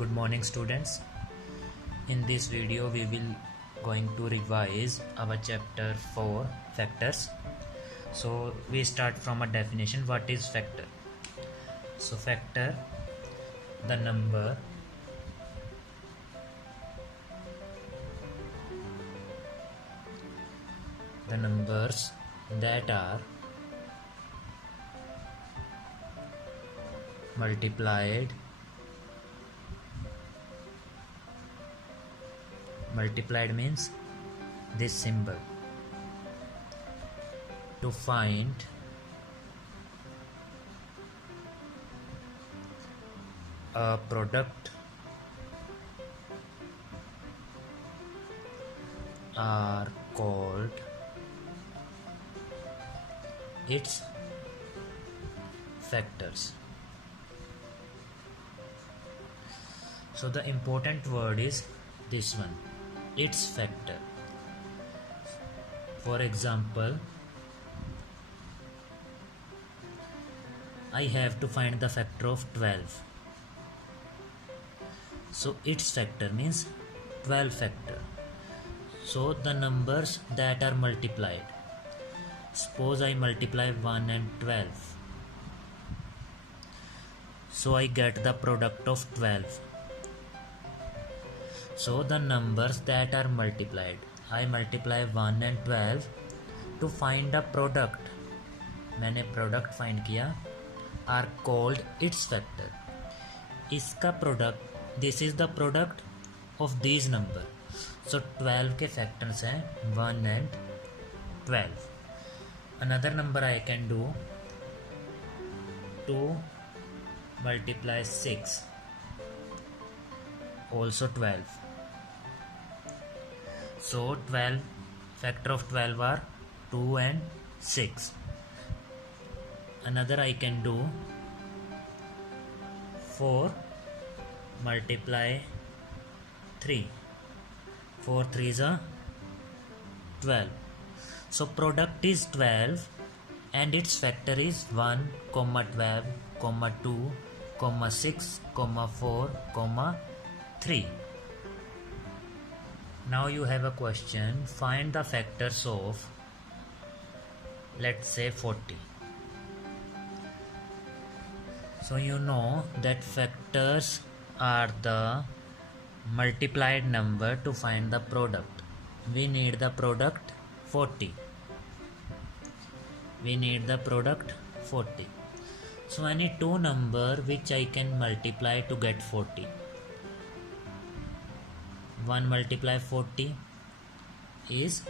Good morning students. In this video we will going to revise our chapter 4 factors. So we start from a definition. What is factor? So factor, the number the numbers that are multiplied means this symbol to find a product are called its factors. So the important word is this one, its factor. For example, I have to find the factor of 12. So its factor means 12 factor. So the numbers that are multiplied. Suppose I multiply 1 and 12. So I get the product of 12. So the numbers that are multiplied, I multiply 1 and 12 to find a product. मैंने product find किया, are called its factor. इसका product, this is the product of these number. So 12 के factors हैं 1 and 12. Another number I can do 2 multiply 6, also 12. So 12 factor of 12 are 2 and 6. Another I can do 4 multiply 3. 4 3s are 12. So product is 12 and its factor is 1, 12, 2, 6, 4, 3. Now you have a question, find the factors of, let's say 40. So you know that factors are the multiplied number to find the product. We need the product 40. We need the product 40. So any two number which I can multiply to get 40. 1 multiply 40 is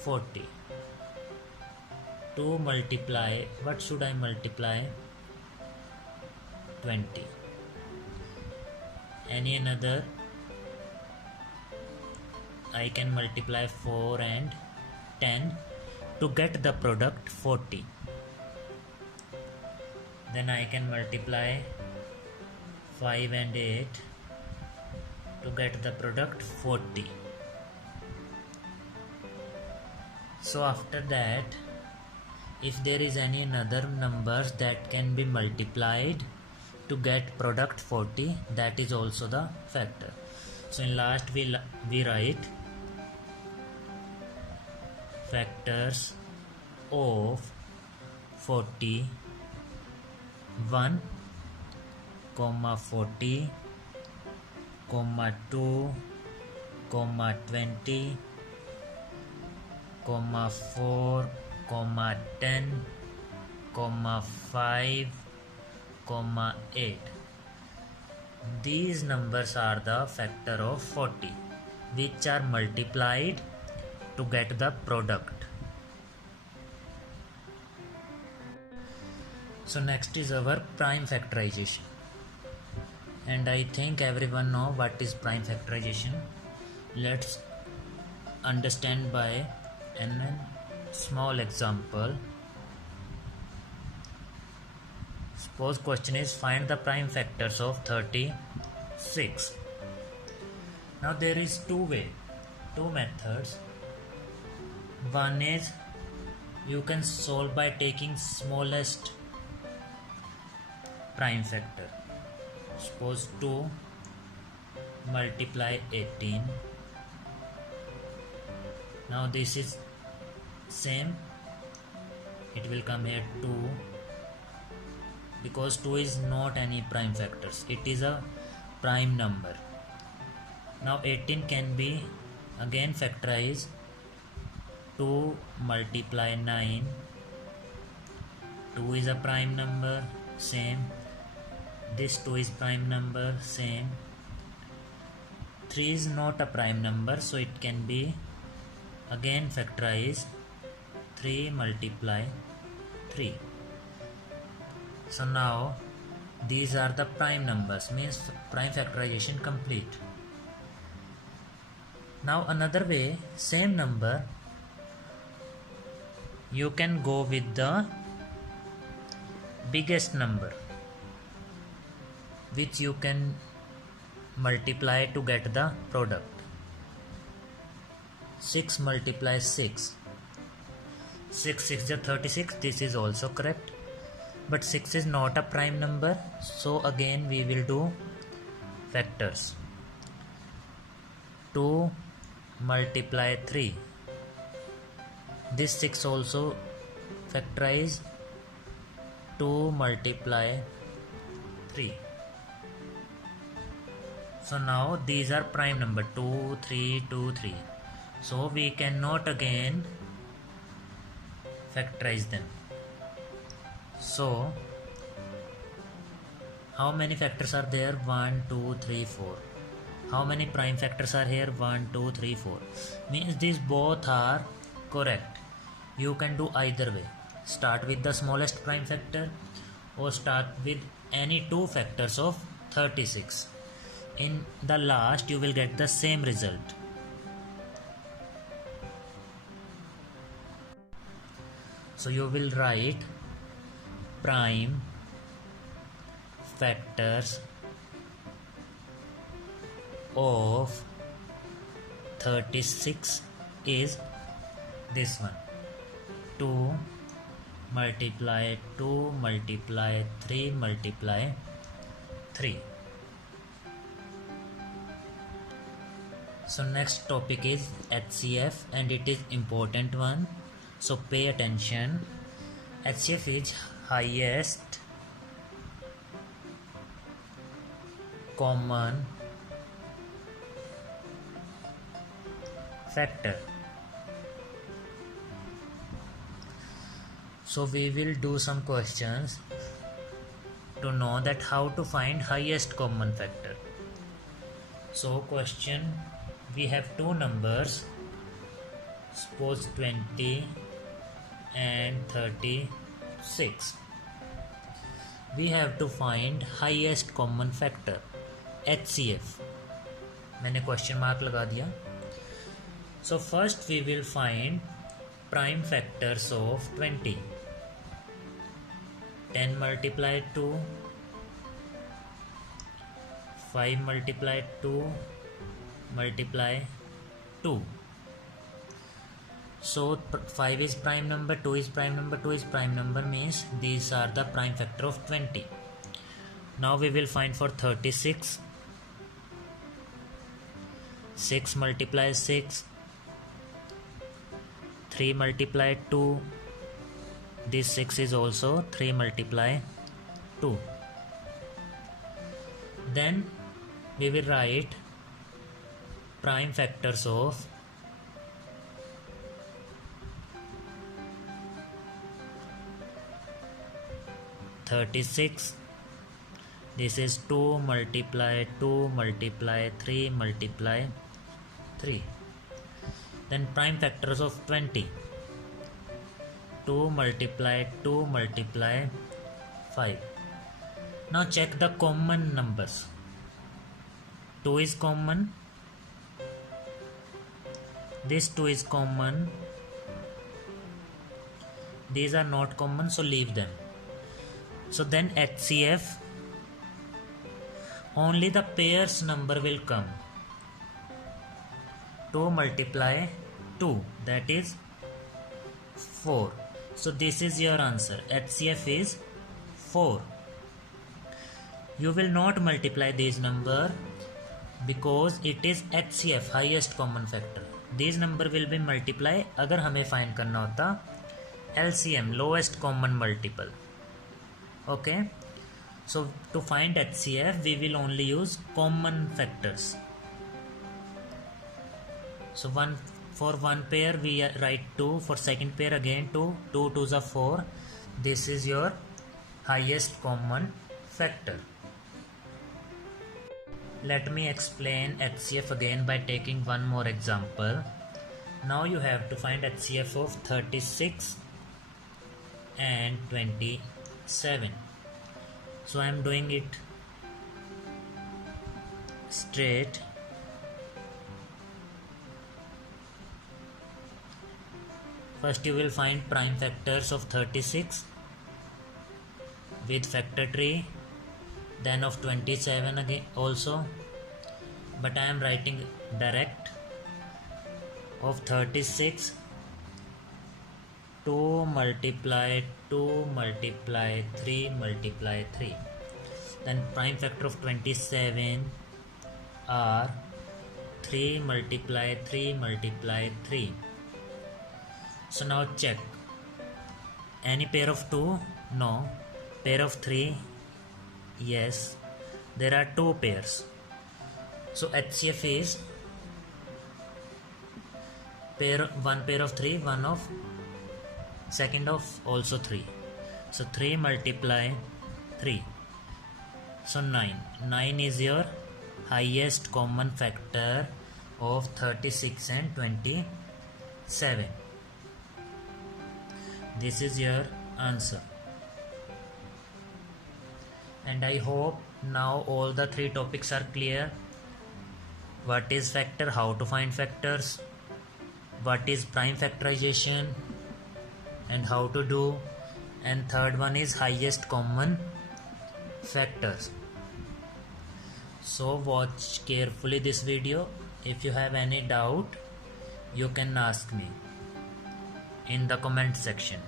40. 2 multiply, what should I multiply? 20. Any another? I can multiply 4 and 10 to get the product 40. Then I can multiply 5 and 8 to get the product 40. So after that, if there is any another numbers that can be multiplied to get product 40, that is also the factor. So in last we write factors of 40, 1, 40, 2, 20, 4, 10, 5, 8. These numbers are the factor of 40 which are multiplied to get the product. So next is our prime factorization, and I think everyone know what is prime factorization. Let's understand by a small example. Suppose question is find the prime factors of 36. Now there is two methods. One is you can solve by taking smallest prime factor. Suppose 2 multiply 18. Now this is same, it will come here 2, because 2 is not any prime factors, it is a prime number. Now 18 can be again factorized. 2 multiply 9, 2 is a prime number, same. This 2 is prime number, same. 3 is not a prime number, so it can be again factorized. 3 multiply 3. So now these are the prime numbers, means prime factorization complete. Now another way, same number, you can go with the biggest number, which you can multiply to get the product. 6 multiply 6. 6 6 is 36, this is also correct. But 6 is not a prime number, so again we will do factors. 2 multiply 3. This 6 also factorize. 2 multiply 3. So now these are prime number 2, 3, 2, 3. So we cannot again factorize them. So how many factors are there? 1, 2, 3, 4. How many prime factors are here? 1, 2, 3, 4. Means these both are correct. You can do either way. Start with the smallest prime factor or start with any two factors of 36. In the last you will get the same result. So you will write prime factors of 36 is this one. 2 multiply 2 multiply 3 multiply 3. So next topic is HCF, and it is important one, so pay attention. HCF is highest common factor. So we will do some questions to know that how to find highest common factor. So question, we have two numbers, suppose 20 and 36. We have to find highest common factor, HCF. मैंने question mark लगा दिया. So first we will find prime factors of 20. 10 multiply 2, 5 multiply 2 multiply 2. So 5 is prime number, 2 is prime number, 2 is prime number, means these are the prime factor of 20. Now we will find for 36. 6 multiply 6, 3 multiply 2, this 6 is also 3 multiply 2. Then we will write prime factors of 36. This is 2 multiply 2 multiply 3 multiply 3. Then prime factors of 20. 2 multiply 2 multiply 5. Now check the common numbers. 2 is common. This 2 is common. These are not common, so leave them. So then HCF, only the pairs number will come. 2 multiply 2, that is 4. So this is your answer. HCF is 4. You will not multiply these number because it is HCF, highest common factor. These number will be multiply अगर हमें find करना होता LCM, lowest common multiple. Okay, so to find HCF we will only use common factors. So for one pair we write 2, for second pair again 2, 2 2s are 4. This is your highest common factor. Let me explain HCF again by taking one more example. Now you have to find HCF of 36 and 27. So I am doing it straight. First you will find prime factors of 36 with factor tree, then of 27 again also, but I am writing direct. Of 36, 2 multiply 2 multiply 3 multiply 3. Then prime factor of 27 are 3 multiply 3 multiply 3. So now check. Any pair of 2? No. Pair of 3? Yes. There are 2 pairs. So HCF is one pair of 3, one of second of also 3. So 3 multiply 3. So 9. 9 is your highest common factor of 36 and 27. This is your answer. And I hope now all the 3 topics are clear. What is factor, how to find factors, what is prime factorization and how to do, and third one is highest common factors. So watch carefully this video. If you have any doubt, you can ask me in the comment section.